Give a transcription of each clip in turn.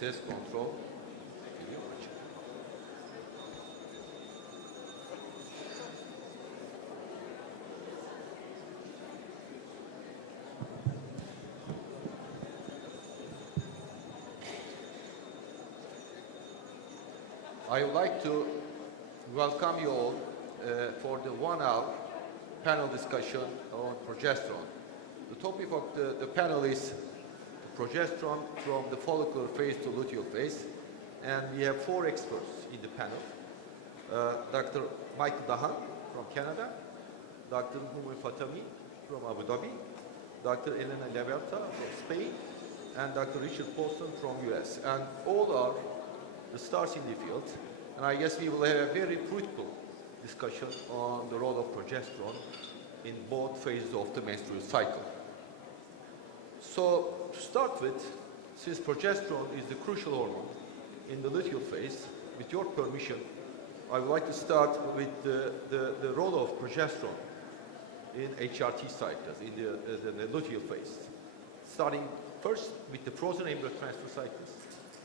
Ses kontrol. I would like to welcome you all for the 1-hour panel discussion on progesterone. The topic of the panel is progesterone from the follicular phase to luteal phase, and we have 4 experts in the panel. Dr. Michael Dahan from Canada, Dr. Fatemi from Abu Dhabi, Dr. Elena Labarta from Spain, and Dr. Richard Paulson from US. And all are the stars in the field, and I guess we will have a very fruitful discussion on the role of progesterone in both phases of the menstrual cycle. So, to start with, since progesterone is the crucial hormone in the luteal phase, with your permission, I would like to start with the role of progesterone in HRT cycles, in the luteal phase. Starting first with the frozen embryo transfer cycles,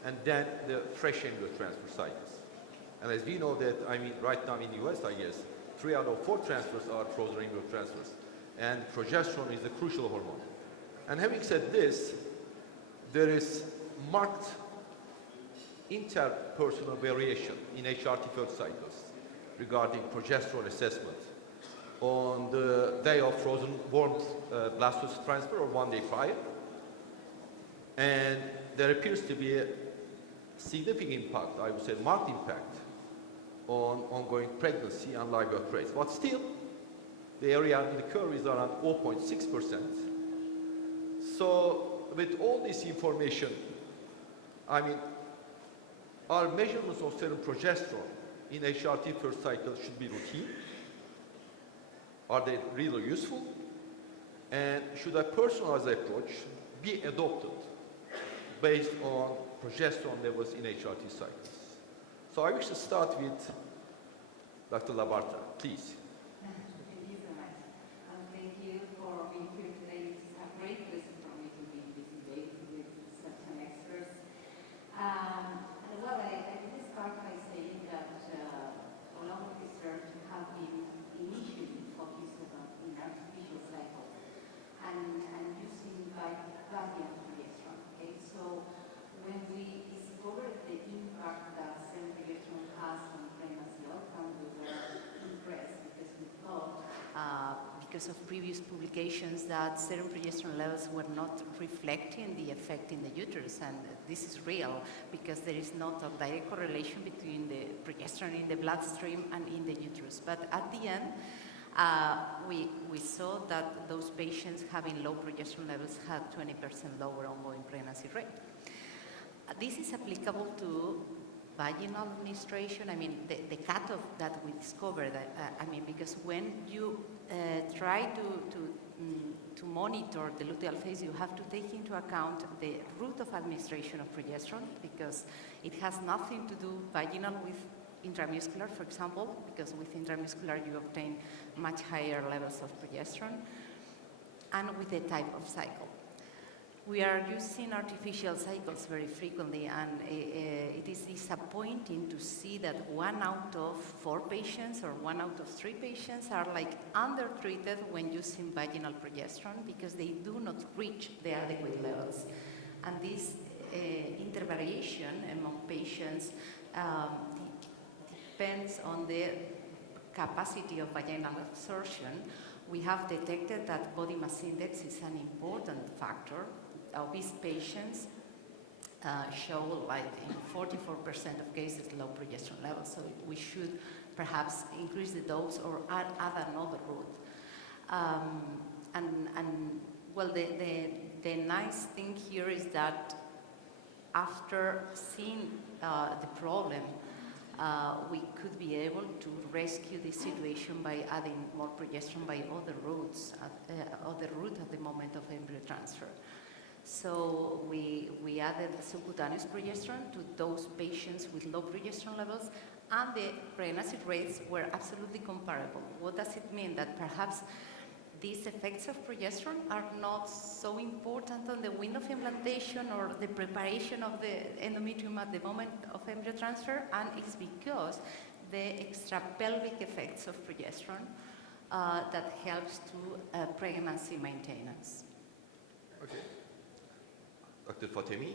and then the fresh embryo transfer cycles. And as we know that, I mean, right now in the US, I guess, 3 out of 4 transfers are frozen embryo transfers. And progesterone is a crucial hormone. And having said this, there is marked interpersonal variation in HRT first cycles regarding progesterone assessment on the day of frozen warm blastocyst transfer or 1 day prior. And there appears to be a significant impact, I would say marked impact, on ongoing pregnancy and live birth rates. But still, the area in the curve is around 0.6%. So, with all this information, I mean, our measurements of serum progesterone in HRT first cycle should be routine. Are they really useful? And should a personalized approach be adopted based on progesterone levels in HRT cycles? So I wish to start with Dr. Labarta, please. Thank you so much. Thank you for being here today. It's a great pleasure for me to be in this debate with such an expert. Well, I can start by saying that a lot of research have been initially focused in artificial cycles and using vaginal progesterone. Okay, so when we discovered the impact that serum progesterone has on pregnancy outcome, we were impressed because we thought, because of previous publications, that serum progesterone levels were not reflecting the effect in the uterus, and this is real because there is not a direct correlation between the progesterone in the bloodstream and in the uterus. But at the end, we saw that those patients having low progesterone levels had 20% lower ongoing pregnancy rate. This is applicable to vaginal administration. I mean, the cutoff that we discovered, I mean, because when you try to monitor the luteal phase, you have to take into account the route of administration of progesterone, because it has nothing to do vaginal with intramuscular, for example, because with intramuscular you obtain much higher levels of progesterone, and with the type of cycle. We are using artificial cycles very frequently, and it is disappointing to see that 1 out of 4 patients or 1 out of 3 patients are like undertreated when using vaginal progesterone because they do not reach the adequate levels. And this intervariation among patients depends on the capacity of vaginal absorption. We have detected that body mass index is an important factor. Obese patients show, like in 44% of cases, low progesterone levels. So we should perhaps increase the dose or add another route. Well, the nice thing here is that after seeing the problem, we could be able to rescue this situation by adding more progesterone by other routes, other route at the moment of embryo transfer. So we added subcutaneous progesterone to those patients with low progesterone levels, and the pregnancy rates were absolutely comparable. What does it mean? That perhaps these effects of progesterone are not so important on the window of implantation or the preparation of the endometrium at the moment of embryo transfer, and it's because the extrapelvic effects of progesterone that helps to pregnancy maintenance. Okay. Dr. Fatemi?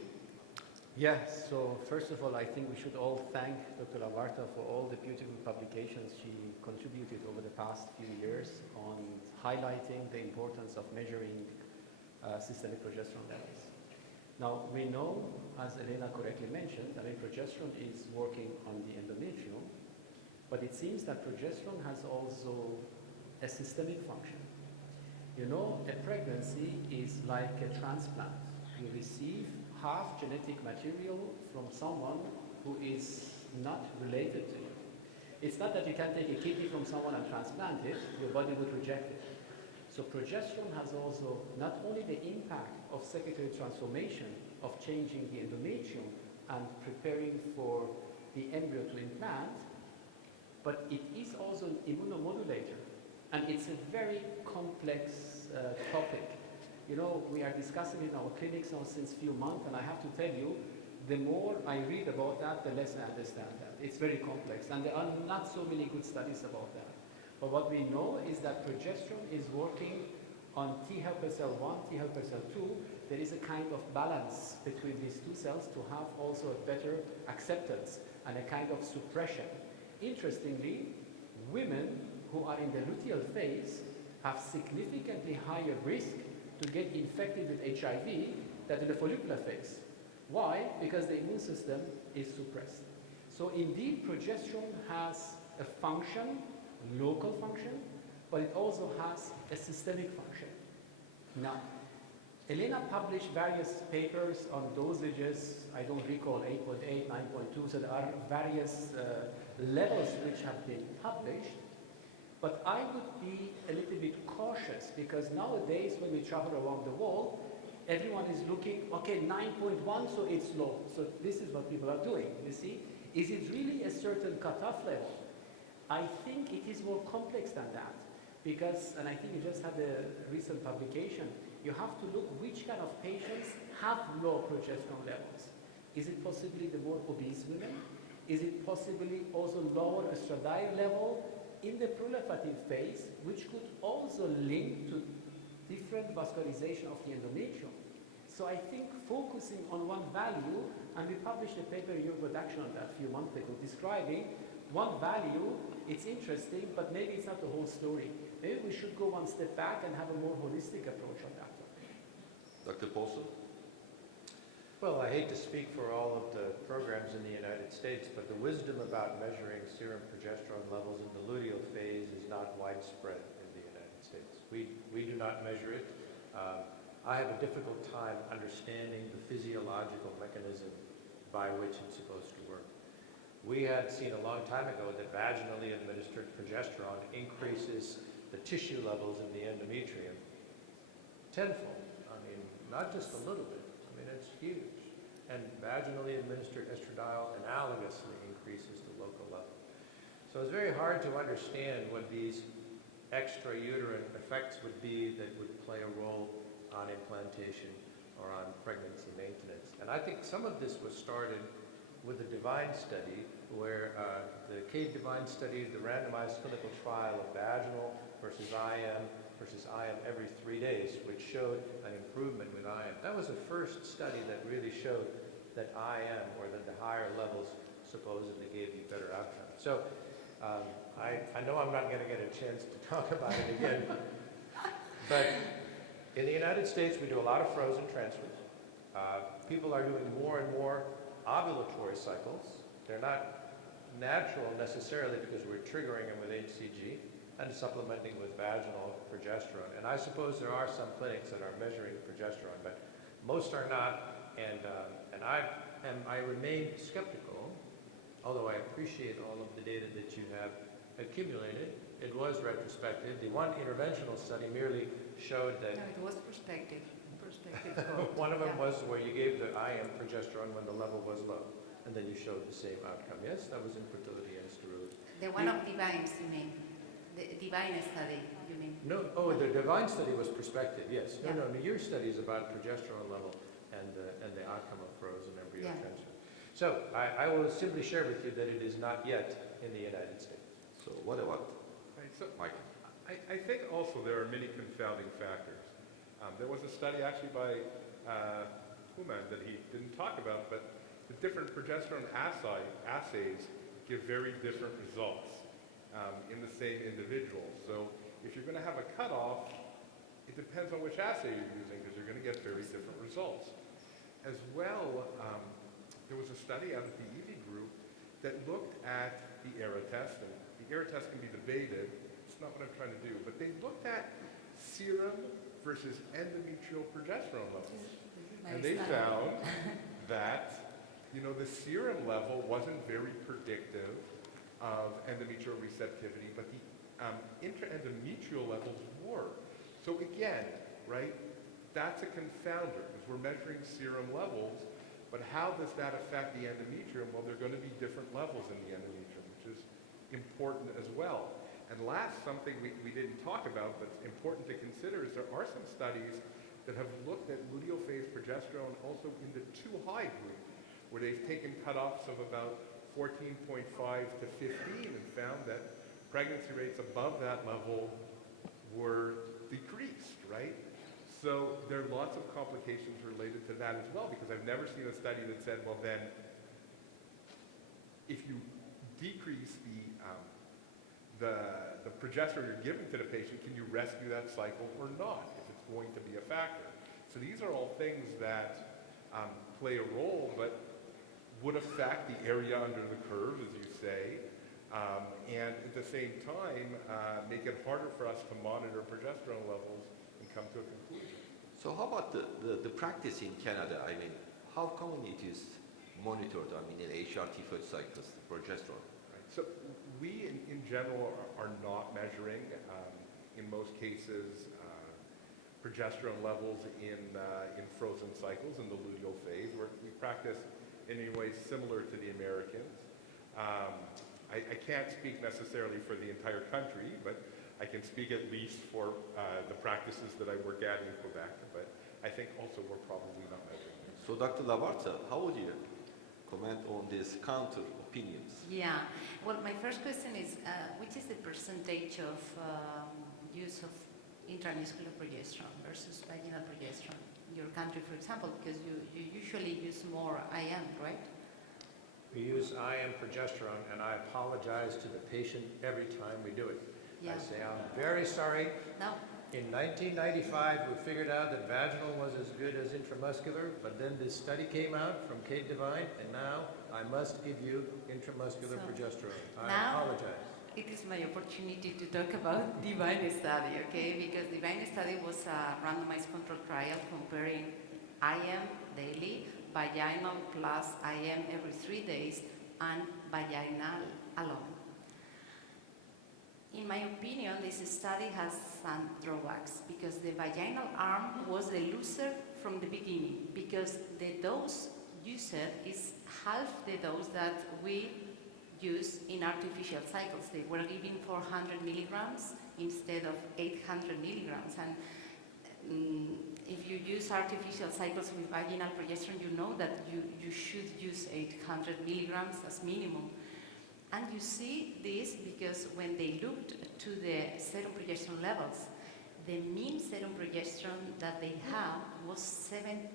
Yes, so first of all, I think we should all thank Dr. Labarta for all the beautiful publications she contributed over the past few years on highlighting the importance of measuring systemic progesterone levels. Now, we know, as Elena correctly mentioned, that progesterone is working on the endometrium, but it seems that progesterone has also a systemic function. You know, a pregnancy is like a transplant. You receive half genetic material from someone who is not related to you. It's not that you can take a kidney from someone and transplant it, your body would reject it. So progesterone has also not only the impact of secondary transformation, of changing the endometrium and preparing for the embryo to implant, but it is also an immunomodulator. And it's a very complex topic. You know, we are discussing in our clinics now since few months, and I have to tell you, the more I read about that, the less I understand that. It's very complex, and there are not so many good studies about that. But what we know is that progesterone is working on T helper cell 1, T helper cell 2. There is a kind of balance between these two cells to have also a better acceptance and a kind of suppression. Interestingly, women who are in the luteal phase have significantly higher risk to get infected with HIV than in the follicular phase. Why? Because the immune system is suppressed. So indeed, progesterone has a function, local function, but it also has a systemic function. Now, Elena published various papers on dosages, I don't recall, 8.8, 9.2, so there are various levels which have been published. But I would be a little bit cautious because nowadays when we travel around the world, everyone is looking, okay, 9.1, so it's low. So this is what people are doing, you see. Is it really a certain cutoff level? I think it is more complex than that because, and I think you just had a recent publication, you have to look which kind of patients have low progesterone levels. Is it possibly the more obese women? Is it possibly also lower estradiol level in the proliferative phase, which could also link to different vascularization of the endometrium? So I think focusing on one value, and we published a paper in your production on that a few months ago, describing one value, it's interesting, but maybe it's not the whole story. Maybe we should go one step back and have a more holistic approach on that. Dr. Paulson? Well, I hate to speak for all of the programs in the United States, but the wisdom about measuring serum progesterone levels in the luteal phase is not widespread in the United States. We do not measure it. I have a difficult time understanding the physiological mechanism by which it's supposed to work. We had seen a long time ago that vaginally administered progesterone increases the tissue levels in the endometrium tenfold. I mean, not just a little bit. I mean, it's huge. And vaginally administered estradiol analogously increases the local level. So it's very hard to understand what these extrauterine effects would be that would play a role on implantation or on pregnancy maintenance. And I think some of this was started with the DIVINE study, where the Cade DIVINE study, the randomized clinical trial of vaginal versus IM every 3 days, which showed an improvement with IM. That was the first study that really showed that IM, or that the higher levels, supposedly gave you better outcomes. So I know I'm not going to get a chance to talk about it again, but in the United States, we do a lot of frozen transfers. People are doing more and more ovulatory cycles. They're not natural necessarily because we're triggering them with HCG and supplementing with vaginal progesterone. And I suppose there are some clinics that are measuring progesterone, but most are not. And I remain skeptical, although I appreciate all of the data that you have accumulated. It was retrospective. The one interventional study merely showed that... No, it was prospective. one of them was where you gave the IM progesterone when the level was low, and then you showed the same outcome. Yes, that was infertility and sterility. The one of Divines, you mean? The Divine study, you mean? No, the Divine study was prospective, yes. Yeah. No, your study is about progesterone level and the outcome of frozen embryo Yeah. transfer. So I will simply share with you that it is not yet in the United States. So what about Right, so Michael? I think also there are many confounding factors. There was a study actually by Human that he didn't talk about, but the different progesterone assays give very different results in the same individual. So if you're going to have a cutoff, it depends on which assay you're using because you're going to get very different results. As well, there was a study out of the EV group that looked at the ERA test, and the ERA test can be debated. It's not what I'm trying to do, but they looked at serum versus endometrial progesterone levels. And they found that, the serum level wasn't very predictive of endometrial receptivity, but the intraendometrial levels were. So again, right, that's a confounder because we're measuring serum levels, but how does that affect the endometrium? Well, there are going to be different levels in the endometrium, which is important as well. And last, something we didn't talk about, but important to consider is there are some studies that have looked at luteal phase progesterone also in the too high group, where they've taken cutoffs of about 14.5 to 15 and found that pregnancy rates above that level were decreased, right? So there are lots of complications related to that as well, because I've never seen a study that said, well then, if you decrease the progesterone you're giving to the patient, can you rescue that cycle or not, if it's going to be a factor? So these are all things that play a role, but would affect the area under the curve, as you say, and at the same time, make it harder for us to monitor progesterone levels and come to a conclusion. So how about the practice in Canada? I mean, how common it is monitored, in HRT foot cycles, the progesterone? Right. So we, in general, are not measuring, in most cases, progesterone levels in frozen cycles in the luteal phase, where we practice in any way similar to the Americans. I can't speak necessarily for the entire country, but I can speak at least for the practices that I work at in Quebec, but I think also we're probably not measuring it. So Dr. Labarta, how would you comment on these counter opinions? Yeah. Well, my first question is, which is the percentage of use of intramuscular progesterone versus vaginal progesterone in your country, for example, because you usually use more IM, right? We use IM progesterone, and I apologize to the patient every time we do it. Yeah. I say, I'm very sorry. No. In 1995, we figured out that vaginal was as good as intramuscular, but then this study came out from Kate Devine, and now I must give you intramuscular progesterone. I apologize. It is my opportunity to talk about Divine study, okay? Because Divine study was a randomized control trial comparing IM daily, vaginal plus IM every 3 days, and vaginal alone. In my opinion, this study has some drawbacks because the vaginal arm was the loser from the beginning because the dose used is half the dose that we use in artificial cycles. They were giving 400 milligrams instead of 800 milligrams. And if you use artificial cycles with vaginal progesterone, you know that you should use 800 milligrams as minimum. And you see this because when they looked to the serum progesterone levels, the mean serum progesterone that they have was 7.2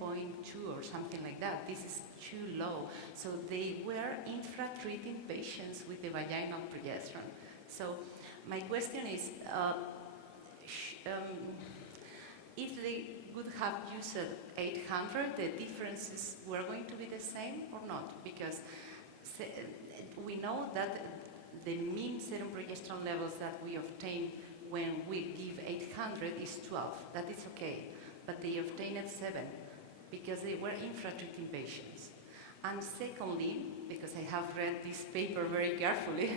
or something like that. This is too low. So they were infra-treating patients with the vaginal progesterone. So my question is, if they would have used 800, the differences were going to be the same or not? Because we know that the mean serum progesterone levels that we obtain when we give 800 is 12. That is okay. But they obtained 7 because they were infra-treating patients. And secondly, because I have read this paper very carefully,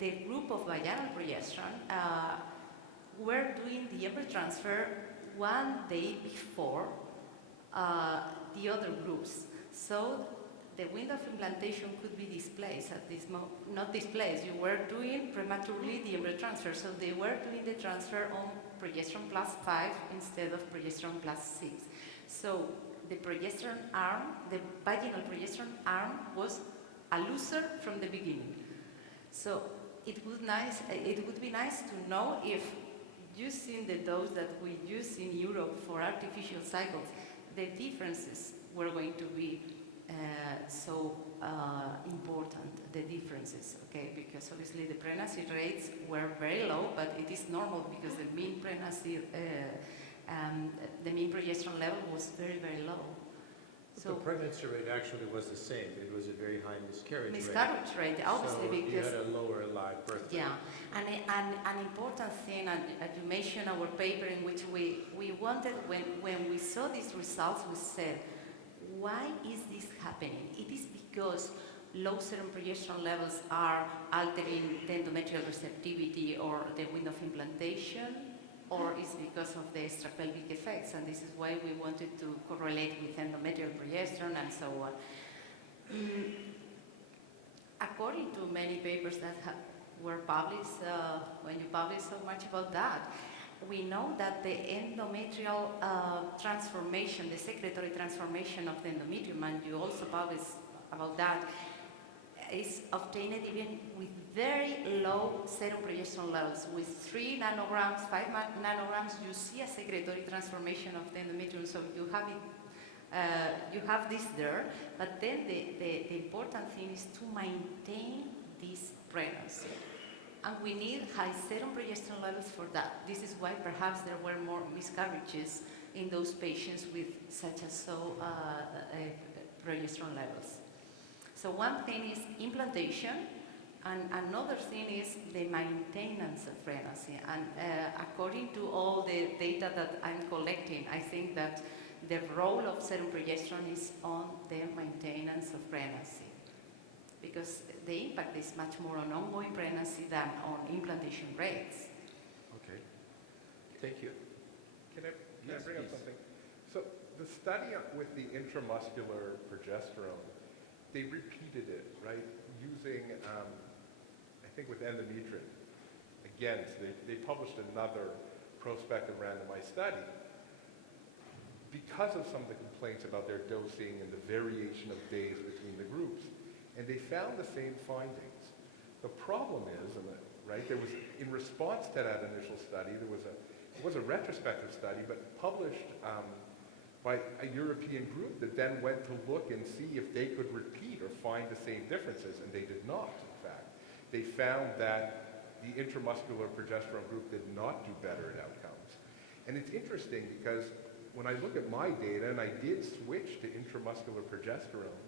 the group of vaginal progesterone were doing the embryo transfer 1 day before the other groups. So the window of implantation could be displaced at this moment. Not displaced, you were doing prematurely the embryo transfer, so they were doing the transfer on progesterone plus 5 instead of progesterone plus 6. So the progesterone arm, the vaginal progesterone arm, was a loser from the beginning. So it would be nice to know if, using the dose that we use in Europe for artificial cycles, the differences were going to be so important, the differences, okay? Because obviously the pregnancy rates were very low, but it is normal because the mean pregnancy, the mean progesterone level was very, very low. So the pregnancy rate actually was the same. It was a very high miscarriage rate, obviously, so because you had a lower live birth rate. Yeah, and an important thing, and you mentioned our paper in which we wanted, when we saw these results, we said, why is this happening? It is because low serum progesterone levels are altering the endometrial receptivity or the window of implantation, or is because of the extrapelvic effects, and this is why we wanted to correlate with endometrial progesterone and so on. According to many papers that were published, when you publish so much about that, we know that the endometrial transformation, the secretory transformation of the endometrium, and you also publish about that, is obtained even with very low serum progesterone levels. With 3 nanograms, 5 nanograms, you see a secretory transformation of the endometrium, so you have it, you have this there, but then the important thing is to maintain this pregnancy. And we need high serum progesterone levels for that. This is why perhaps there were more miscarriages in those patients with such as progesterone levels. So one thing is implantation, and another thing is the maintenance of pregnancy. And according to all the data that I'm collecting, I think that the role of serum progesterone is on the maintenance of pregnancy, because the impact is much more on ongoing pregnancy than on implantation rates. Okay. Thank you. Can I Yes, bring up please. something? So the study with the intramuscular progesterone, they repeated it, right, using, I think with endometrium. Again, so they published another prospective randomized study. Because of some of the complaints about their dosing and the variation of days between the groups, and they found the same findings. The problem is, right, there was, in response to that initial study, it was a retrospective study, but published by a European group that then went to look and see if they could repeat or find the same differences, and they did not, in fact. They found that the intramuscular progesterone group did not do better in outcomes. And it's interesting because when I look at my data, and I did switch to intramuscular progesterone,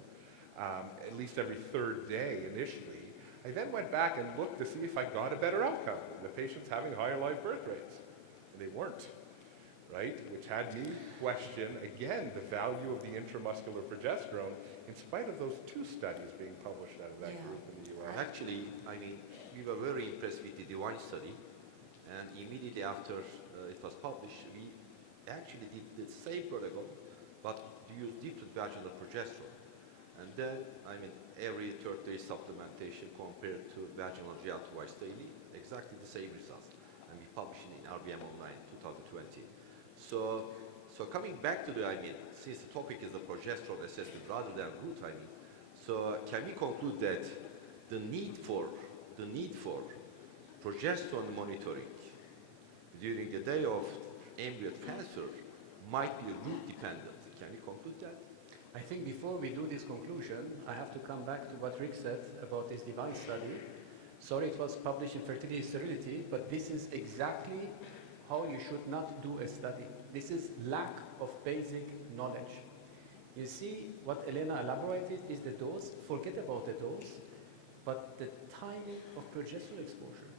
at least every third day initially, I then went back and looked to see if I got a better outcome. The patients having higher live birth rates. And they weren't, right? Which had me question, again, the value of the intramuscular progesterone in spite of those 2 studies being published out of that group in the US. Actually, I mean, we were very impressed with the Divine study, and immediately after it was published, we actually did the same protocol, but used different vaginal progesterone. And then, I mean, every third day supplementation compared to vaginal gel twice daily, exactly the same results. And we published it in RBM Online 2020. So coming back to since the topic is the progesterone assessment rather than root, so can we conclude that the need for progesterone monitoring during the day of embryo transfer might be root dependent? Can we conclude that? I think before we do this conclusion, I have to come back to what Rick said about this Divine study. Sorry it was published in Fertility and Sterility, but this is exactly how you should not do a study. This is lack of basic knowledge. You see, what Elena elaborated is the dose. Forget about the dose, but the timing of progesterone exposure.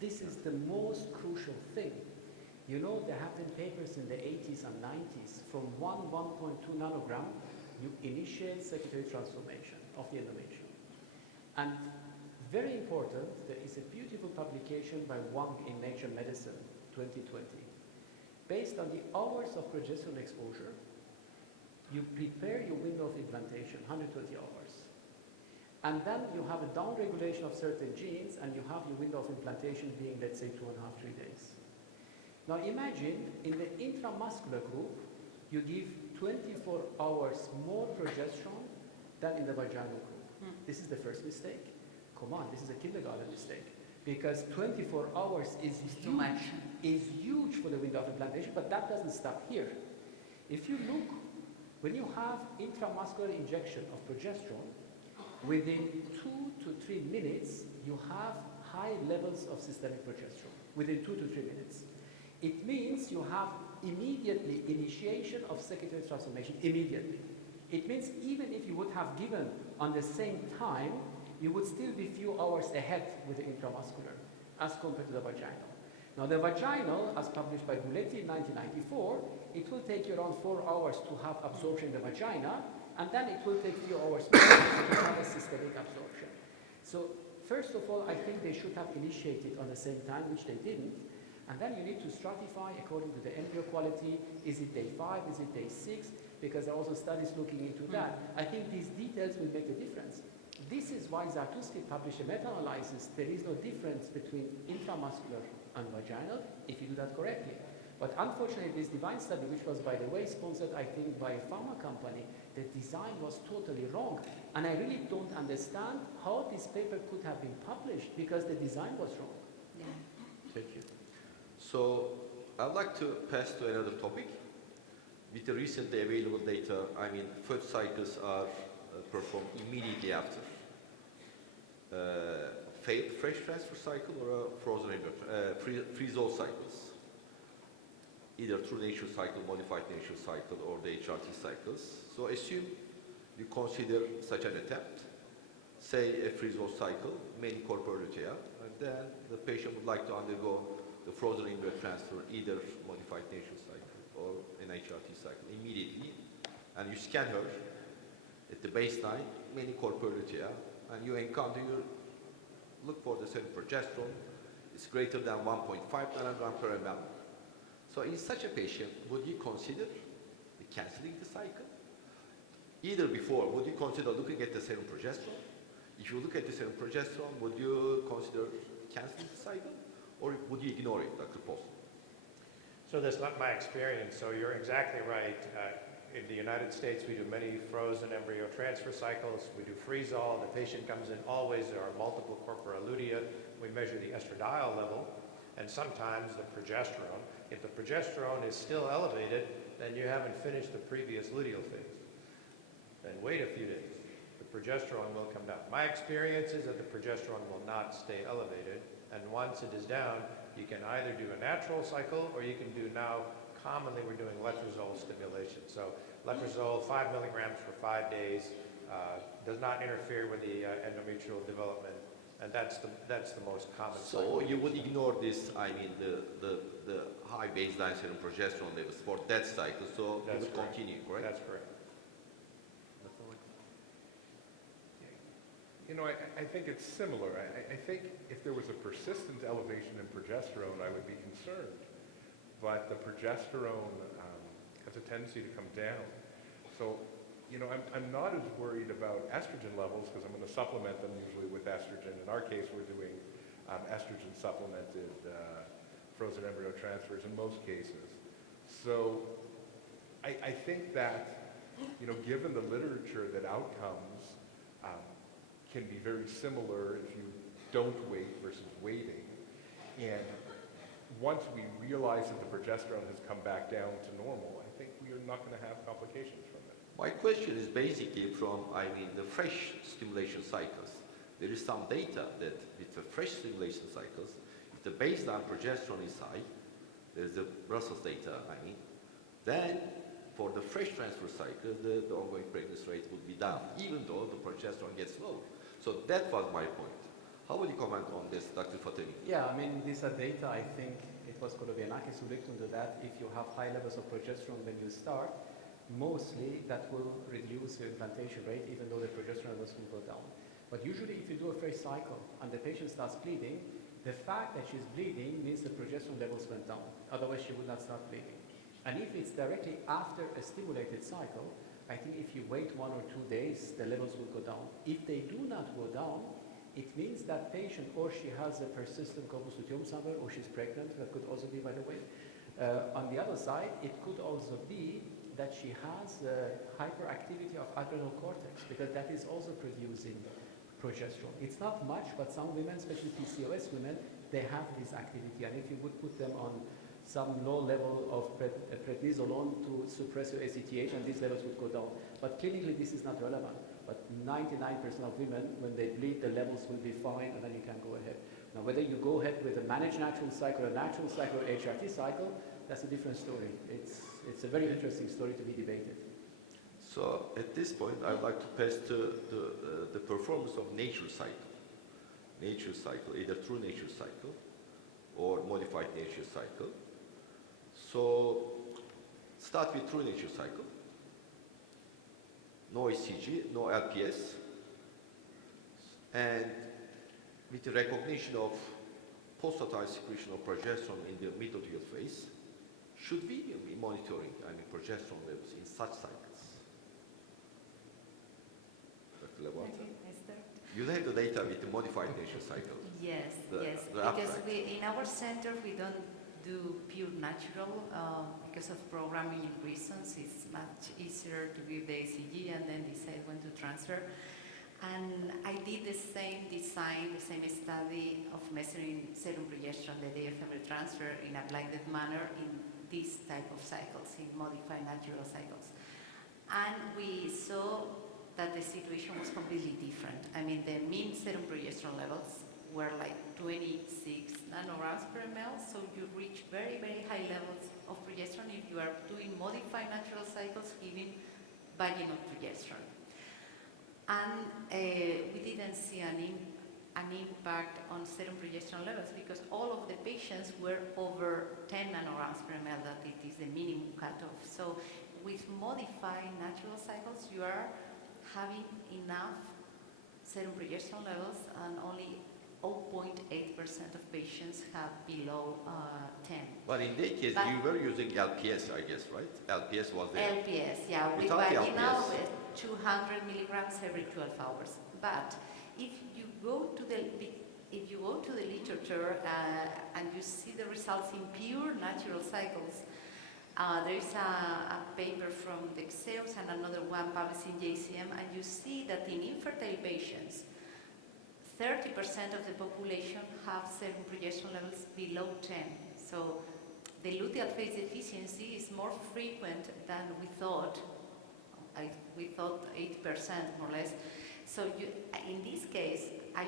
This is the most crucial thing. You know, there have been papers in the 80s and 90s from 1.2 nanogram, you initiate secretory transformation of the endometrium. And very important, there is a beautiful publication by Wang in Nature Medicine, 2020. Based on the hours of progesterone exposure, you prepare your window of implantation, 120 hours. And then you have a downregulation of certain genes, and you have your window of implantation being, let's say, 2.5, 3 days. Now imagine in the intramuscular group, you give 24 hours more progesterone than in the vaginal group. This is the first mistake. Come on, this is a kindergarten mistake. Because 24 hours is huge for the window of implantation, but that doesn't stop here. If you look, when you have intramuscular injection of progesterone, within 2 to 3 minutes, you have high levels of systemic progesterone, within 2 to 3 minutes. It means you have immediately initiation of secondary transformation, immediately. It means even if you would have given on the same time, you would still be few hours ahead with the intramuscular as compared to the vaginal. Now the vaginal, as published by Buletti in 1994, it will take you around 4 hours to have absorption in the vagina, and then it will take few hours more to have a systemic absorption. So first of all, I think they should have initiated on the same time, which they didn't. And then you need to stratify according to the embryo quality. Is it day 5? Is it day 6? Because there are also studies looking into that. I think these details will make the difference. This is why Zartuski published a meta-analysis. There is no difference between intramuscular and vaginal if you do that correctly. But unfortunately, this Divine study, which was, by the way, sponsored, I think, by a pharma company, the design was totally wrong. And I really don't understand how this paper could have been published because the design was wrong. Yeah. Thank you. So I'd like to pass to another topic. With the recently available data, I mean, first cycles are performed immediately after failed fresh transfer cycle or a frozen embryo, freeze-all cycles, either through natural cycle, modified natural cycle, or the HRT cycles. So assume you consider such an attempt, say a freeze-all cycle, main corporal luteal, and then the patient would like to undergo the frozen embryo transfer, either modified natural cycle or an HRT cycle immediately, and you scan her at the baseline, many corporal luteal, and you encounter, you look for the serum progesterone, it's greater than 1.5 nanogram per ml. So in such a patient, would you consider cancelling the cycle? Either before, would you consider looking at the serum progesterone? If you look at the serum progesterone, would you consider cancelling the cycle? Or would you ignore it, Dr. Paulson? So that's not my experience. So you're exactly right. In the United States, we do many frozen embryo transfer cycles. We do freeze-all. The patient comes in always. There are multiple corpora lutea. We measure the estradiol level and sometimes the progesterone. If the progesterone is still elevated, then you haven't finished the previous luteal phase. Then wait a few days. The progesterone will come down. My experience is that the progesterone will not stay elevated. And once it is down, you can either do a natural cycle or you can do now, commonly we're doing letrozole stimulation. So letrozole, 5 milligrams for 5 days, does not interfere with the endometrial development. And that's the most common cycle. So you would ignore this, I mean, the high baseline serum progesterone levels for that cycle, so you would continue, correct? That's correct. You know, I think it's similar. I think if there was a persistent elevation in progesterone, I would be concerned. But the progesterone has a tendency to come down. So, you know, I'm not as worried about estrogen levels because I'm going to supplement them usually with estrogen. In our case, we're doing estrogen supplemented frozen embryo transfers in most cases. So I think that, you know, given the literature that outcomes can be very similar if you don't wait versus waiting. And once we realize that the progesterone has come back down to normal, I think we are not going to have complications from it. My question is basically from, I mean, the fresh stimulation cycles. There is some data that with the fresh stimulation cycles, if the baseline progesterone is high, there's the Brussels data, I mean, then for the fresh transfer cycle, the ongoing pregnancy rate would be down, even though the progesterone gets low. So that was my point. How will you comment on this, Dr. Fatemi? Yeah, I mean, these are data, I think it was Kolovianakis who looked into that. If you have high levels of progesterone when you start, mostly that will reduce your implantation rate, even though the progesterone levels will go down. But usually if you do a fresh cycle and the patient starts bleeding, the fact that she's bleeding means the progesterone levels went down. Otherwise, she would not start bleeding. And if it's directly after a stimulated cycle, I think if you wait 1 or 2 days, the levels will go down. If they do not go down, it means that patient or she has a persistent corpus luteum somewhere, or she's pregnant. That could also be, by the way. On the other side, it could also be that she has hyperactivity of adrenal cortex, because that is also producing progesterone. It's not much, but some women, especially PCOS women, they have this activity. And if you would put them on some low level of prednisolone to suppress your ACTH, and these levels would go down. But clinically, this is not relevant. But 99% of women, when they bleed, the levels will be fine, and then you can go ahead. Now, whether you go ahead with a managed natural cycle, a natural cycle, or HRT cycle, that's a different story. It's a very interesting story to be debated. So at this point, I would like to pass to the performance of natural cycle. Natural cycle, either true natural cycle or modified natural cycle. So start with true natural cycle. No ECG, no LPS. And with the recognition of pulsatile secretion of progesterone in the mid-luteal phase, should we be monitoring, progesterone levels in such cycles? Dr. Labarta? You have the data with the modified natural cycle. Yes, The because abstract. in our center we don't do pure natural because of programming reasons. It's much easier to give the ECG and then decide when to transfer. And I did the same design, the same study of measuring serum progesterone the day of every transfer in a blinded manner in this type of cycles, in modified natural cycles. And we saw that the situation was completely different. I mean, the mean serum progesterone levels were like 26 nanograms per ml, so you reach very, very high levels of progesterone if you are doing modified natural cycles giving vaginal progesterone. And we didn't see an impact on serum progesterone levels because all of the patients were over 10 nanograms per ml, that it is the minimum cutoff. So with modified natural cycles, you are having enough serum progesterone levels, and only 0.8% of patients have below 10. But in that case, you were using LPS, I guess, right? LPS was there. LPS, yeah, with Without the vaginal LPS. with 200 milligrams every 12 hours. But if you go to the literature and you see the results in pure natural cycles, there is a paper from the Xeus and another one published in JCM, and you see that in infertile patients, 30% of the population have serum progesterone levels below 10. So the luteal phase deficiency is more frequent than we thought. We thought 8% more or less. So in this case, I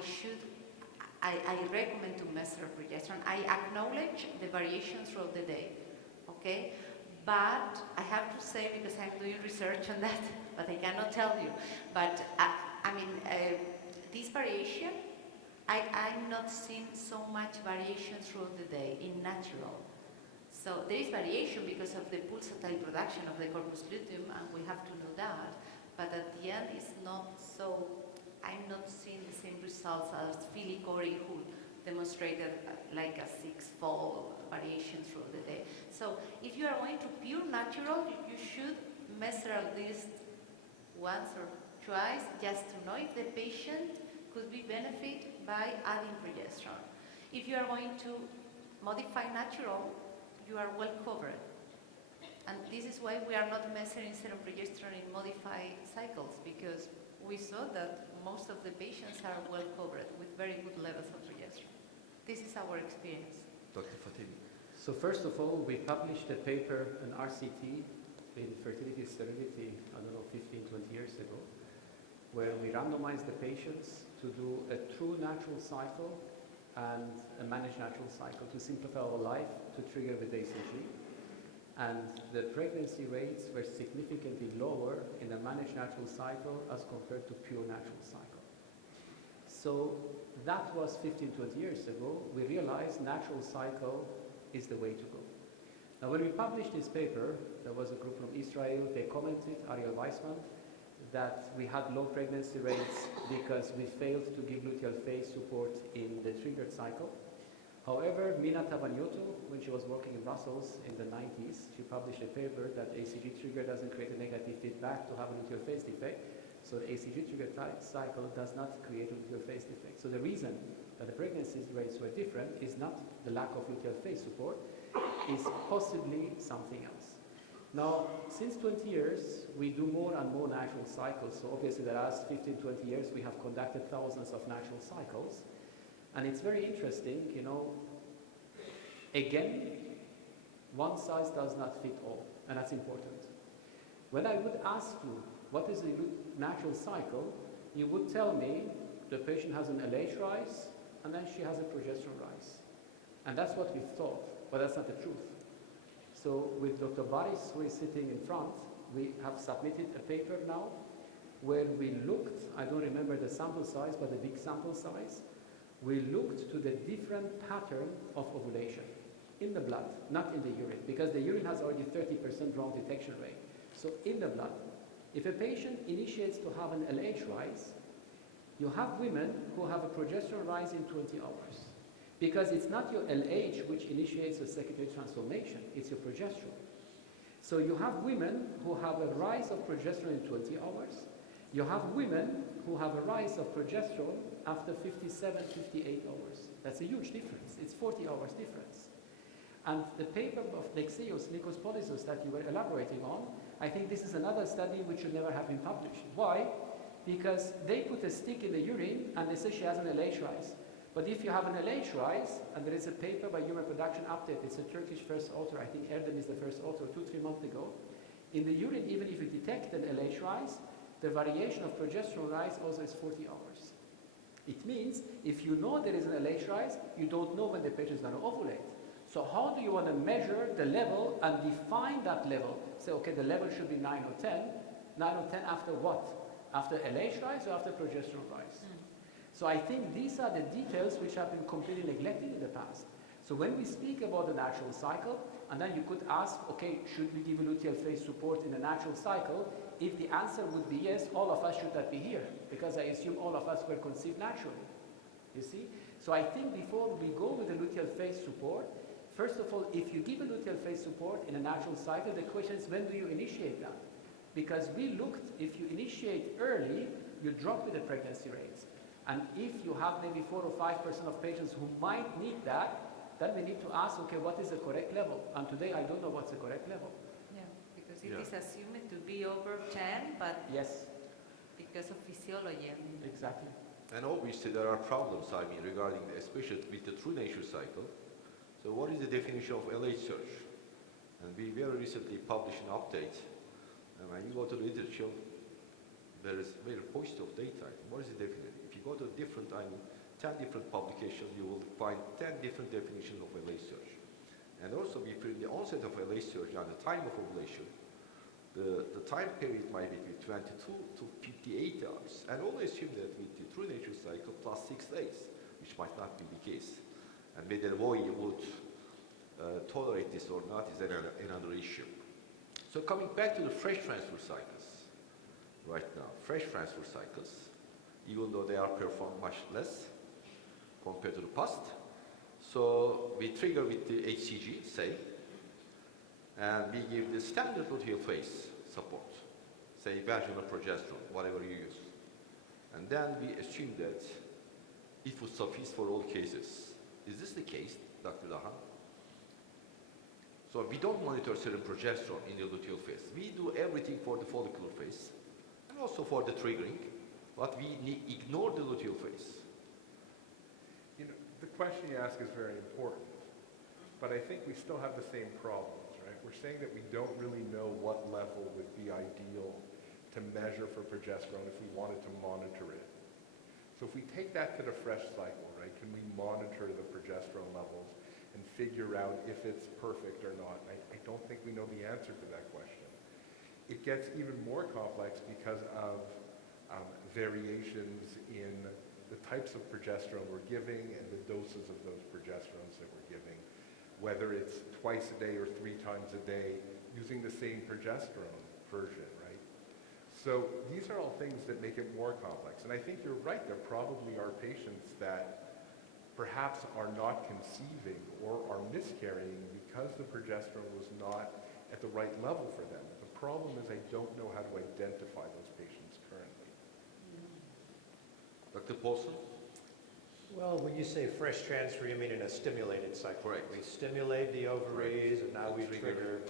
recommend to measure progesterone. I acknowledge the variations throughout the day, okay? But I have to say, because I'm doing research on that, but I cannot tell you. But this variation, I'm not seeing so much variation throughout the day in natural. So there is variation because of the pulsatile production of the corpus luteum, and we have to know that. But at the end, it's not so. I'm not seeing the same results as Foli küler who demonstrated like a 6-fold variation throughout the day. So if you are going to pure natural, you should measure at least once or twice just to know if the patient could be benefited by adding progesterone. If you are going to modify natural, you are well covered. And this is why we are not measuring serum progesterone in modified cycles, because we saw that most of the patients are well covered with very good levels of progesterone. This is our experience. Dr. Fatemi. So first of all, we published a paper, an RCT, in fertility sterility, 15, 20 years ago, where we randomized the patients to do a true natural cycle and a managed natural cycle to simplify our life, to trigger with ACG. And the pregnancy rates were significantly lower in a managed natural cycle as compared to pure natural cycle. So that was 15, 20 years ago. We realized natural cycle is the way to go. Now, when we published this paper, there was a group from Israel, they commented, Ariel Weissman, that we had low pregnancy rates because we failed to give luteal phase support in the triggered cycle. However, Mina Tabanioto, when she was working in Brussels in the 90s, she published a paper that ACG trigger doesn't create a negative feedback to have a luteal phase defect. So the ACG trigger cycle does not create a luteal phase defect. So the reason that the pregnancy rates were different is not the lack of luteal phase support, is possibly something else. Now, since 20 years, we do more and more natural cycles. So obviously the last 15, 20 years, we have conducted thousands of natural cycles. And it's very interesting, you know, again, one size does not fit all, and that's important. When I would ask you, what is the natural cycle, you would tell me the patient has an LH rise, and then she has a progesterone rise. And that's what we've thought, but that's not the truth. So with Dr. Baris, who is sitting in front, we have submitted a paper now where we looked, I don't remember the sample size, but the big sample size, we looked to the different pattern of ovulation in the blood, not in the urine, because the urine has already 30% wrong detection rate. So in the blood, if a patient initiates to have an LH rise, you have women who have a progesterone rise in 20 hours. Because it's not your LH which initiates a secondary transformation, it's your progesterone. So you have women who have a rise of progesterone in 20 hours. You have women who have a rise of progesterone after 57, 58 hours. That's a huge difference. It's 40 hours difference. And the paper of Nexeus, Nikos Polisos that you were elaborating on, I think this is another study which should never have been published. Why? Because they put a stick in the urine and they say she has an LH rise. But if you have an LH rise, and there is a paper by Human Production Update, it's a Turkish first author, I think Erdem is the first author 2-3 months ago. In the urine, even if you detect an LH rise, the variation of progesterone rise also is 40 hours. It means if you know there is an LH rise, you don't know when the patient is going to ovulate. So how do you want to measure the level and define that level? Say, okay, the level should be 9 or 10. 9 or 10 after what? After LH rise or after progesterone rise? So I think these are the details which have been completely neglected in the past. So when we speak about the natural cycle, and then you could ask, okay, should we give a luteal phase support in a natural cycle? If the answer would be yes, all of us should not be here, because I assume all of us were conceived naturally. You see? So I think before we go with the luteal phase support, first of all, if you give a luteal phase support in a natural cycle, the question is when do you initiate that? Because we looked, if you initiate early, you drop with the pregnancy rates. And if you have maybe 4 or 5% of patients who might need that, then we need to ask, okay, what is the correct level? And today I don't know what's the correct level. Yeah, because it is assumed to be over 10, but yes, because of physiology. I mean. Exactly. And obviously there are problems, I mean, regarding, especially with the true nature cycle. So what is the definition of LH search? And we very recently published an update. And when you go to the literature, there is very positive data. What is the definition? If you go to different, 10 different publications, you will find 10 different definitions of LH search. And also between the onset of LH search and the time of ovulation, the time period might be between 22 to 58 hours. And always assume that with the true nature cycle plus 6 days, which might not be the case. And whether you would tolerate this or not is another issue. So coming back to the fresh transfer cycles, right now, fresh transfer cycles, even though they are performed much less compared to the past. So we trigger with the HCG, say, and we give the standard luteal phase support, say vaginal progesterone, whatever you use. And then we assume that it would suffice for all cases. Is this the case, Dr. Dahan? So we don't monitor serum progesterone in the luteal phase. We do everything for the follicular phase and also for the triggering, but we ignore the luteal phase. You know, the question you ask is very important, but I think we still have the same problems, right? We're saying that we don't really know what level would be ideal to measure for progesterone if we wanted to monitor it. So if we take that to the fresh cycle, right, can we monitor the progesterone levels and figure out if it's perfect or not? I don't think we know the answer to that question. It gets even more complex because of variations in the types of progesterone we're giving and the doses of those progesterones that we're giving, whether it's twice a day or 3 times a day using the same progesterone version, right? So these are all things that make it more complex. And I think you're right, there probably are patients that perhaps are not conceiving or are miscarrying because the progesterone was not at the right level for them. The problem is I don't know how to identify those patients currently. Dr. Paulson? Well, when you say fresh transfer, you mean in a stimulated cycle. Correct. We stimulate the ovaries, and now we trigger.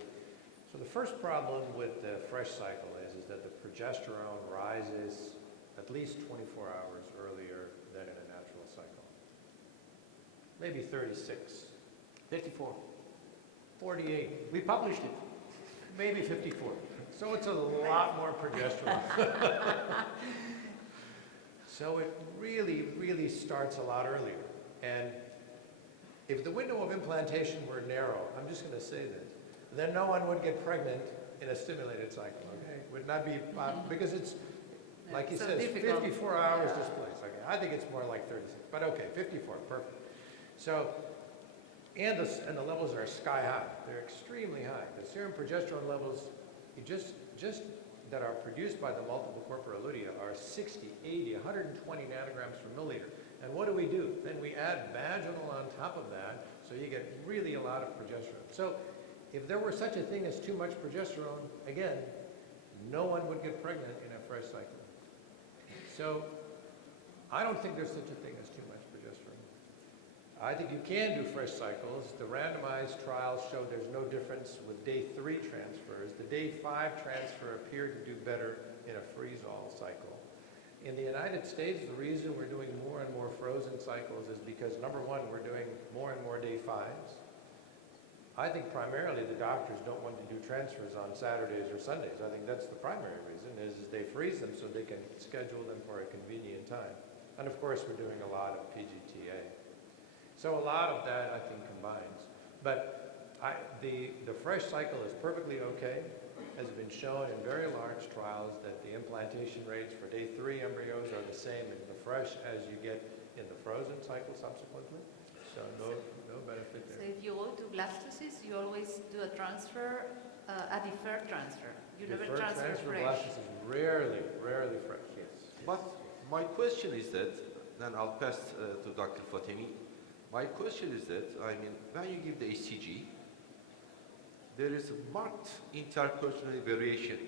So the first problem with the fresh cycle is that the progesterone rises at least 24 hours earlier than in a natural cycle. Maybe 36. 54. 48. We published it. Maybe 54. So it's a lot more progesterone. So it really starts a lot earlier. And if the window of implantation were narrow, I'm just going to say this, then no one would get pregnant in a stimulated cycle, okay? Would not be, because it's, like you So said, difficult. 54 hours displaced. Okay, I think it's more like 36, but okay, 54, perfect. So, and the levels are sky high. They're extremely high. The serum progesterone levels, just that are produced by the multiple corpora lutea are 60, 80, 120 nanograms per milliliter. And what do? Then we add vaginal on top of that, so you get really a lot of progesterone. So if there were such a thing as too much progesterone, again, no one would get pregnant in a fresh cycle. So I don't think there's such a thing as too much progesterone. I think you can do fresh cycles. The randomized trials showed there's no difference with day 3 transfers. The day 5 transfer appeared to do better in a freeze-all cycle. In the United States, the reason we're doing more and more frozen cycles is because, number one, we're doing more and more day 5s. I think primarily the doctors don't want to do transfers on Saturdays or Sundays. I think that's the primary reason, is they freeze them so they can schedule them for a convenient time. And of course, we're doing a lot of PGTA. So a lot of that, I think, combines. But the fresh cycle is perfectly okay. Has been shown in very large trials that the implantation rates for day 3 embryos are the same in the fresh as you get in the frozen cycle subsequently. So no benefit So there. if you go to blastocyst, you always do a transfer, a deferred transfer. You never Deferred transfer fresh. blastocyst is rarely fresh, yes. But my question is that, then I'll pass to Dr. Fatemi. My question is that, I mean, when you give the HCG, there is a marked interpersonal variation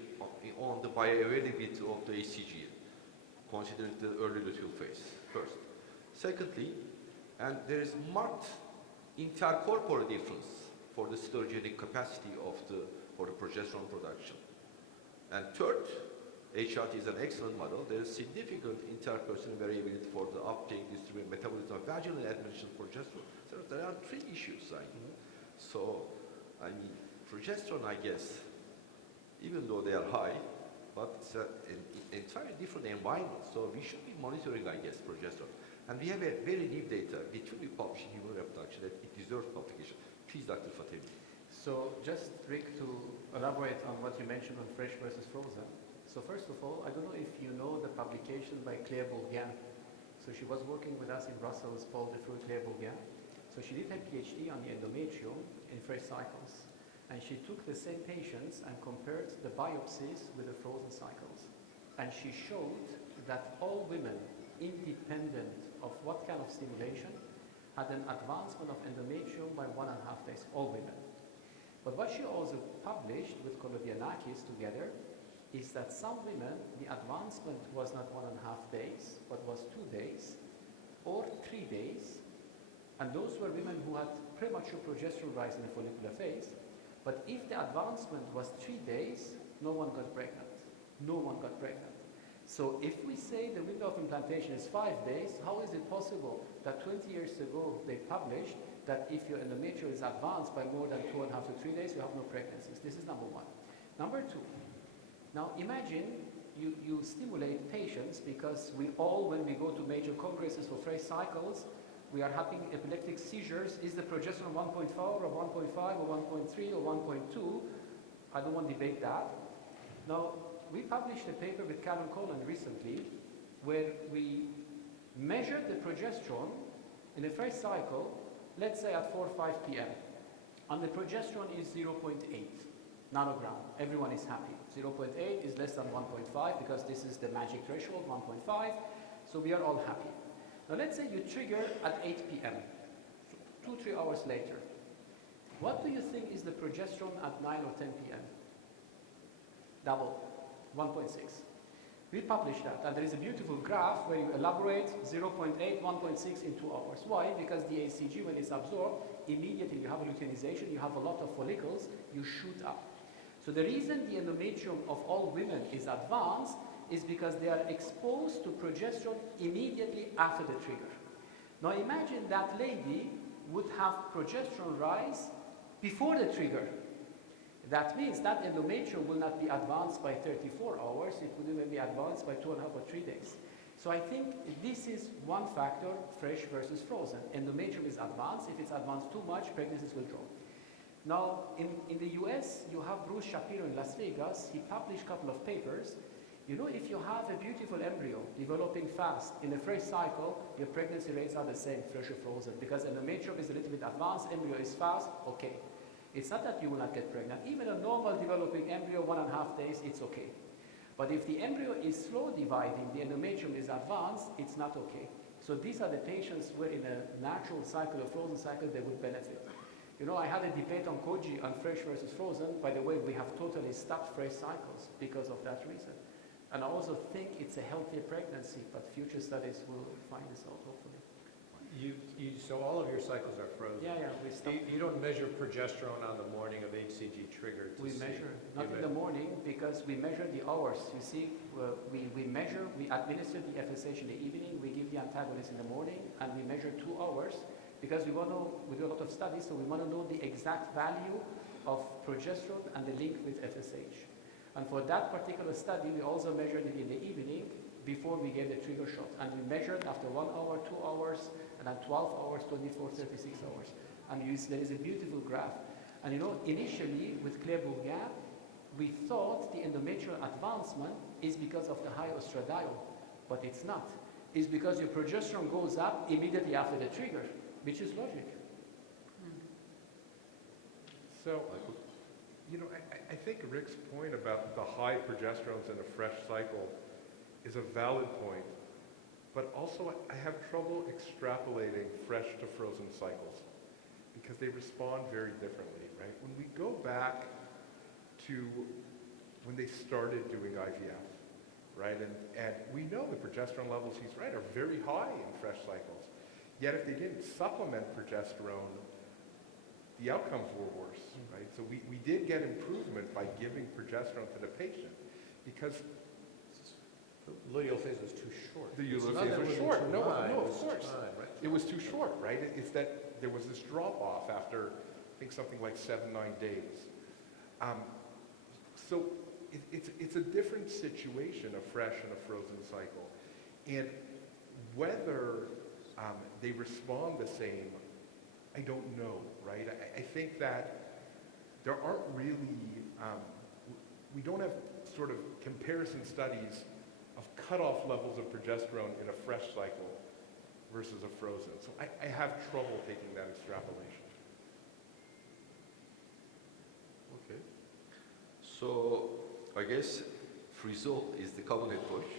on the bioavailability of the HCG, considering the early luteal phase, first. Secondly, and there is marked intercorporal difference for the cytogenetic capacity for the progesterone production. And third, HRT is an excellent model. There is significant interpersonal variability for the uptake, distribution, metabolism of vaginal administration progesterone. So there are 3 issues. So, I mean, progesterone, I guess, even though they are high, but it's an entirely different environment. So we should be monitoring, I guess, progesterone. And we have a very deep data, which will be published in human reproduction, that it deserves publication. Please, Dr. Fatemi. So just, Rick, to elaborate on what you mentioned on fresh versus frozen. So first of all, I don't know if you know the publication by Claire Bourgain. So she was working with us in Brussels, Paul Claire Bourgain. So she did her PhD on the endometrium in fresh cycles. And she took the same patients and compared the biopsies with the frozen cycles. And she showed that all women, independent of what kind of stimulation, had an advancement of endometrium by 1.5 days, all women. But what she also published with Kolodianakis together is that some women, the advancement was not 1.5 days, but was 2 days or 3 days. And those were women who had premature progesterone rise in the follicular phase. But if the advancement was 3 days, no one got pregnant. No one got pregnant. So if we say the window of implantation is 5 days, how is it possible that 20 years ago they published that if your endometrium is advanced by more than 2.5 to 3 days, you have no pregnancies? This is number one. Number two, now imagine you stimulate patients, because we all, when we go to major congresses for fresh cycles, we are having epileptic seizures. Is the progesterone 1.4 or 1.5 or 1.3 or 1.2? I don't want to debate that. Now, we published a paper with Karen Collin recently where we measured the progesterone in a fresh cycle, let's say at 4 or 5 p.m. And the progesterone is 0.8 nanogram. Everyone is happy. 0.8 is less than 1.5 because this is the magic threshold, 1.5. So we are all happy. Now let's say you trigger at 8 p.m., 2-3 hours later. What do you think is the progesterone at 9 or 10 p.m.? Double, 1.6. We published that, and there is a beautiful graph where you elaborate 0.8, 1.6 in 2 hours. Why? Because the ACG, when it's absorbed, immediately you have a luteinization, you have a lot of follicles, you shoot up. So the reason the endometrium of all women is advanced is because they are exposed to progesterone immediately after the trigger. Now imagine that lady would have progesterone rise before the trigger. That means that endometrium will not be advanced by 34 hours, it would even be advanced by 2.5 or 3 days. So I think this is one factor, fresh versus frozen. Endometrium is advanced. If it's advanced too much, pregnancies will drop. Now, in the US, you have Bruce Shapiro in Las Vegas. He published a couple of papers. You know, if you have a beautiful embryo developing fast in a fresh cycle, your pregnancy rates are the same, fresh or frozen, because endometrium is a little bit advanced, embryo is fast, okay. It's not that you will not get pregnant. Even a normal developing embryo, 1.5 days, it's okay. But if the embryo is slow dividing, the endometrium is advanced, it's not okay. So these are the patients where in a natural cycle or frozen cycle, they would benefit. You know, I had a debate on Koji on fresh versus frozen. By the way, we have totally stopped fresh cycles because of that reason. And I also think it's a healthier pregnancy, but future studies will find this out, hopefully. So all of your cycles are frozen? Yeah, we stop. You don't measure progesterone on the morning of HCG trigger? We measure, not in the morning, because we measure the hours. You see, we measure, we administer the FSH in the evening, we give the antagonist in the morning, and we measure 2 hours, because we do a lot of studies, so we want to know the exact value of progesterone and the link with FSH. And for that particular study, we also measured it in the evening before we gave the trigger shot. And we measured after 1 hour, 2 hours, and then 12 hours, 24, 36 hours. And there is a beautiful graph. And you know, initially with Claire-Bourgain, we thought the endometrial advancement is because of the high estradiol, but it's not. It's because your progesterone goes up immediately after the trigger, which is logic. So, you know, I think Rick's point about the high progesterones in a fresh cycle is a valid point, but also I have trouble extrapolating fresh to frozen cycles because they respond very differently, right? When we go back to when they started doing IVF, right, and we know the progesterone levels, he's right, are very high in fresh cycles. Yet if they didn't supplement progesterone, the outcomes were worse, right? So we did get improvement by giving progesterone to the patient because the luteal phase was too short. the luteal phase was short. No, of course. It was too short, right? It's that there was this drop-off after, I think, something like 7-9 days. So it's a different situation, a fresh and a frozen cycle. And whether they respond the same, I don't know, right? I think that there aren't really, we don't have sort of comparison studies of cutoff levels of progesterone in a fresh cycle versus a frozen. So I have trouble taking that extrapolation. Okay. So I guess result is the common approach.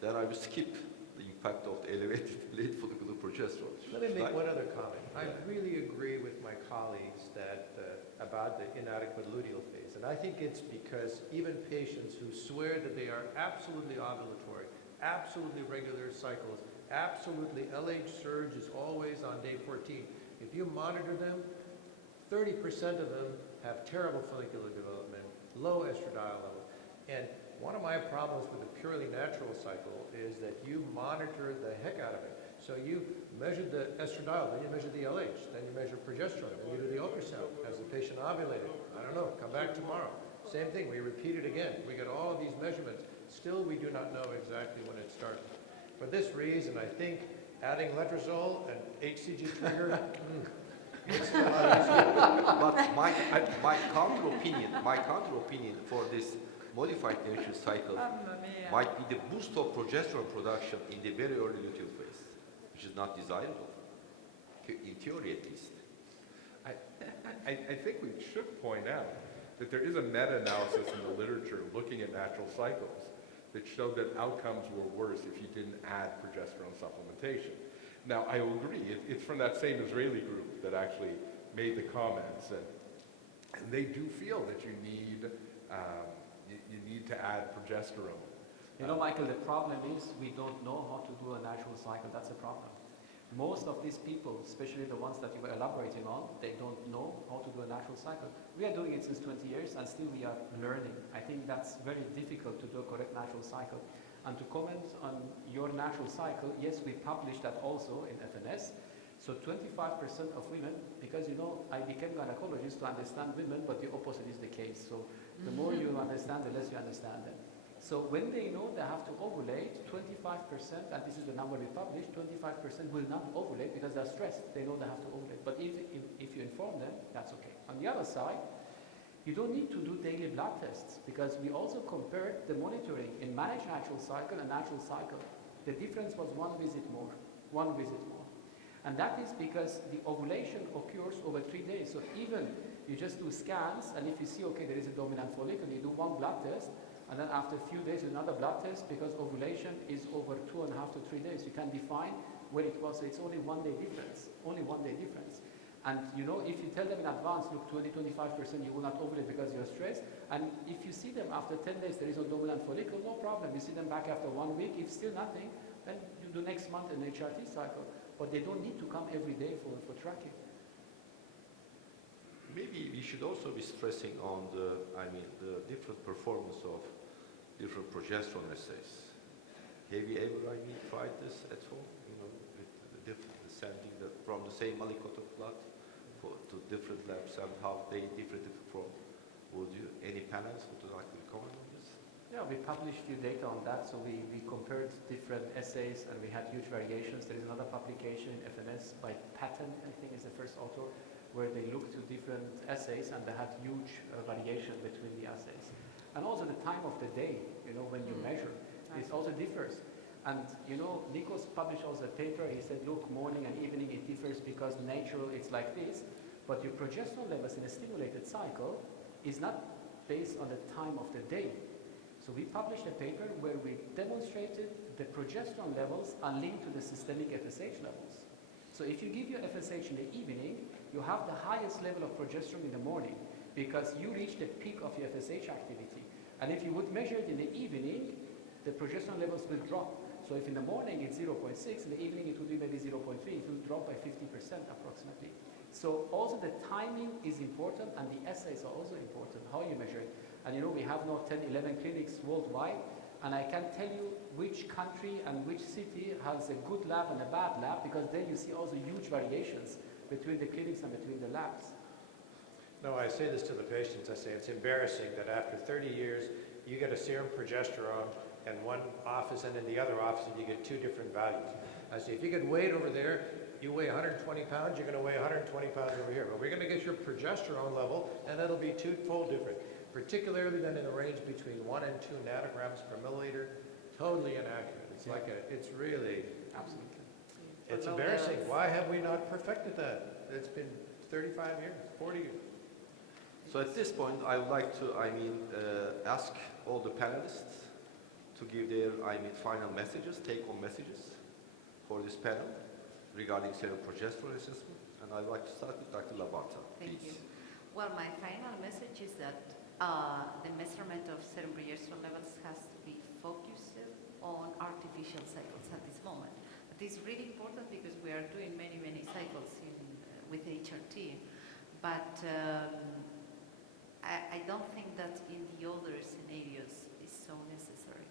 Then I will skip the impact of the elevated late follicular progesterone. Let me make one other comment. I really agree with my colleagues that about the inadequate luteal phase. And I think it's because even patients who swear that they are absolutely ovulatory, absolutely regular cycles, absolutely LH surge is always on day 14. If you monitor them, 30% of them have terrible follicular development, low estradiol levels. And one of my problems with a purely natural cycle is that you monitor the heck out of it. So you measure the estradiol, then you measure the LH, then you measure progesterone, then you do the ultrasound. Has the patient ovulated? I don't know, come back tomorrow. Same thing, we repeat it again. We get all of these measurements. Still, we do not know exactly when it started. For this reason, I think adding letrozole and HCG trigger makes it a lot easier. But my counter opinion for this modified menstrual cycle might be the boost of progesterone production in the very early luteal phase, which is not desirable, in theory at least. I think we should point out that there is a meta-analysis in the literature looking at natural cycles that showed that outcomes were worse if you didn't add progesterone supplementation. Now, I will agree, it's from that same Israeli group that actually made the comments, and they do feel that you need to add progesterone. You know, Michael, the problem is we don't know how to do a natural cycle. That's a problem. Most of these people, especially the ones that you were elaborating on, they don't know how to do a natural cycle. We are doing it since 20 years and still we are learning. I think that's very difficult to do a correct natural cycle. And to comment on your natural cycle, yes, we published that also in FNS. So 25% of women, because you know, I became gynecologist to understand women, but the opposite is the case. So the more you understand, the less you understand them. So when they know they have to ovulate, 25%, and this is the number we published, 25% will not ovulate because they're stressed. They know they have to ovulate. But if you inform them, that's okay. On the other side, you don't need to do daily blood tests because we also compared the monitoring in managed natural cycle and natural cycle. The difference was one visit more. And that is because the ovulation occurs over 3 days. So even you just do scans, and if you see, okay, there is a dominant follicle, you do one blood test, and then after a few days, another blood test, because ovulation is over 2.5 to 3 days. You can define where it was. So it's only 1 day difference, And you know, if you tell them in advance, look, 20-25% you will not ovulate because you're stressed, and if you see them after 10 days, there is no dominant follicle, no problem. You see them back after 1 week, if still nothing, then you do next month an HRT cycle. But they don't need to come every day for tracking. Maybe we should also be stressing on the different performance of different progesterone assays. Have you ever, tried this at all? You know, with sending from the same molecule of blood to different labs and how they differently perform. Would you, any panels would you like to comment on this? Yeah, we published few data on that. So we compared different assays and we had huge variations. There is another publication in FNS by Patton, I think is the first author, where they looked to different assays and they had huge variation between the assays. And also the time of the day, you know, when you measure, it also differs. And you know, Nikos published also a paper, he said, look, morning and evening it differs because natural it's like this, but your progesterone levels in a stimulated cycle is not based on the time of the day. So we published a paper where we demonstrated the progesterone levels are linked to the systemic FSH levels. So if you give your FSH in the evening, you have the highest level of progesterone in the morning because you reach the peak of your FSH activity. And if you would measure it in the evening, the progesterone levels will drop. So if in the morning it's 0.6, in the evening it will be maybe 0.3, it will drop by 50% approximately. So also the timing is important and the assays are also important, how you measure it. And you know, we have now 10, 11 clinics worldwide, and I can tell you which country and which city has a good lab and a bad lab, because then you see also huge variations between the clinics and between the labs. No, I say this to the patients. I say it's embarrassing that after 30 years, you get a serum progesterone in one office and in the other office, and you get 2 different values. I say, if you get weighed over there, you weigh 120 pounds, you're going to weigh 120 pounds over here. But we're going to get your progesterone level, and it'll be 2-fold different. Particularly then in the range between 1 and 2 nanograms per milliliter. Totally inaccurate. It's like it's really... Absolutely. It's embarrassing. Why have we not perfected that? It's been 35 years, 40 years. So at this point, I would like to, ask all the panelists to give their, final messages, take-home messages for this panel regarding serum progesterone assessment. And I'd like to start with Dr. Labarta, Thank please. you. Well, my final message is that the measurement of serum progesterone levels has to be focused on artificial cycles at this moment. But it's really important because we are doing many cycles with HRT. But I don't think that in the other scenarios is so necessary.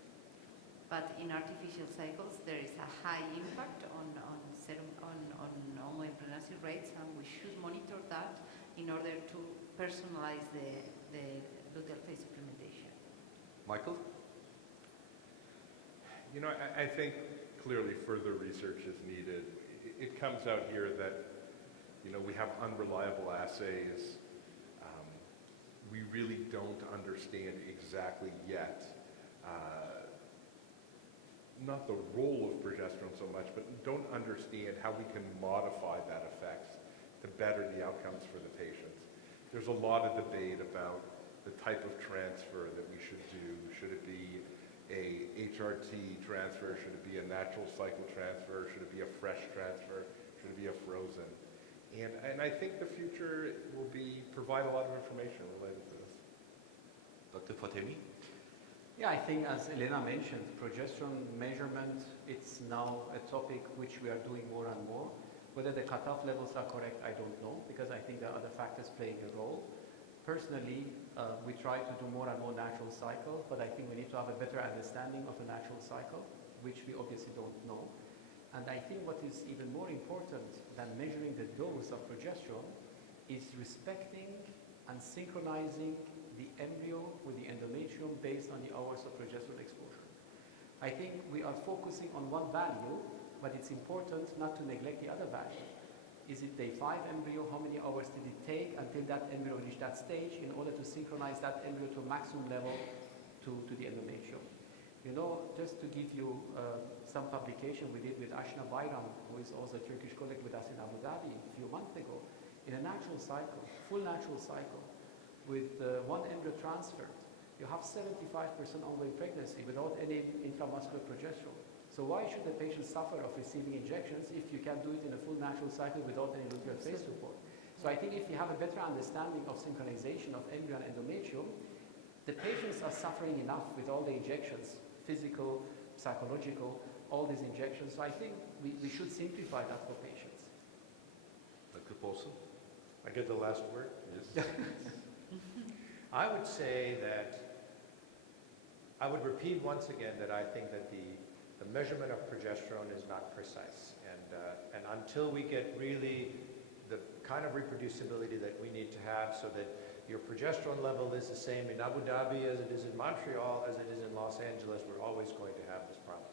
But in artificial cycles, there is a high impact on hormone pregnancy rates, and we should monitor that in order to personalize the luteal phase supplementation. Michael? You know, I think clearly further research is needed. It comes out here that, you know, we have unreliable assays. We really don't understand exactly yet, not the role of progesterone so much, but don't understand how we can modify that effect to better the outcomes for the patients. There's a lot of debate about the type of transfer that we should do. Should it be a HRT transfer? Should it be a natural cycle transfer? Should it be a fresh transfer? Should it be a frozen? And I think the future will provide a lot of information related to this. Dr. Fatemi? Yeah, I think as Elena mentioned, progesterone measurement, it's now a topic which we are doing more and more. Whether the cutoff levels are correct, I don't know, because I think there are other factors playing a role. Personally, we try to do more and more natural cycle, but I think we need to have a better understanding of the natural cycle, which we obviously don't know. And I think what is even more important than measuring the dose of progesterone is respecting and synchronizing the embryo with the endometrium based on the hours of progesterone exposure. I think we are focusing on one value, but it's important not to neglect the other value. Is it day 5 embryo? How many hours did it take until that embryo reached that stage in order to synchronize that embryo to a maximum level to the endometrium? You know, just to give you some publication we did with Ashna Bayram, who is also a Turkish colleague with us in Abu Dhabi a few months ago, in a natural cycle, full natural cycle, with one embryo transferred, you have 75% ongoing pregnancy without any intramuscular progesterone. So why should the patient suffer of receiving injections if you can do it in a full natural cycle without any luteal phase support? So I think if you have a better understanding of synchronization of embryo and endometrium, the patients are suffering enough with all the injections, physical, psychological, all these injections. So I think we should simplify that for patients. Dr. Paulson? I get the last word? Yes. I would say that, I would repeat once again that I think that the measurement of progesterone is not precise. And until we get really the kind of reproducibility that we need to have so that your progesterone level is the same in Abu Dhabi as it is in Montreal, as it is in Los Angeles, we're always going to have this problem.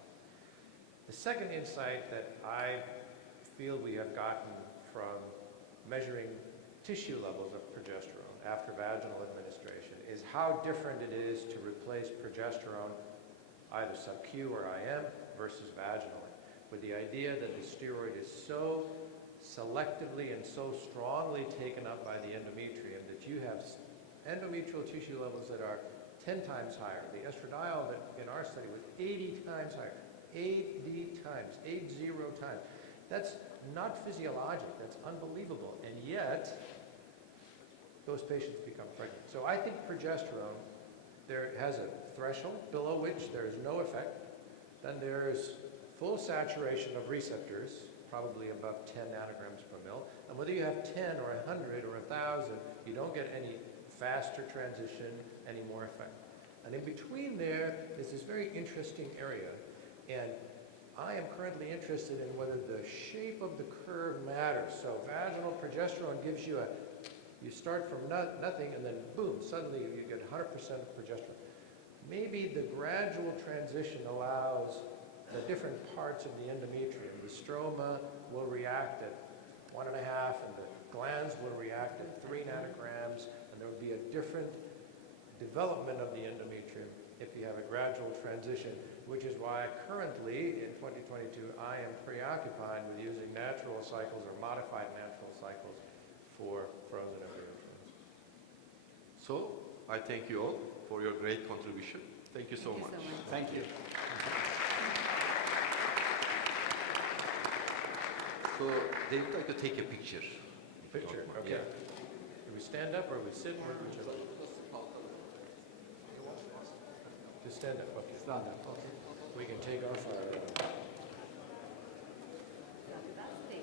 The second insight that I feel we have gotten from measuring tissue levels of progesterone after vaginal administration is how different it is to replace progesterone either sub-Q or IM versus vaginally, with the idea that the steroid is so selectively and so strongly taken up by the endometrium that you have endometrial tissue levels that are 10 times higher. The estradiol that in our study was 80 times higher, 80 times, 80 times. That's not physiologic, that's unbelievable, and yet those patients become pregnant. So I think progesterone, there has a threshold below which there is no effect. Then there is full saturation of receptors, probably above 10 nanograms per mil. And whether you have 10 or 100 or 1,000, you don't get any faster transition, any more effect. And in between there is this very interesting area. And I am currently interested in whether the shape of the curve matters. So vaginal progesterone gives you you start from nothing and then boom, suddenly you get 100% progesterone. Maybe the gradual transition allows the different parts of the endometrium. The stroma will react at 1.5 and the glands will react at 3 nanograms, and there will be a different development of the endometrium if you have a gradual transition, which is why currently in 2022 I am preoccupied with using natural cycles or modified natural cycles for frozen embryo transfer. So, I thank you all for your great contribution. Thank you so much. Thank you. So, they would like to take a picture. Picture, okay. Yeah. Do we stand up or we sit? Or we just stand up, okay. Stand up. We can take off our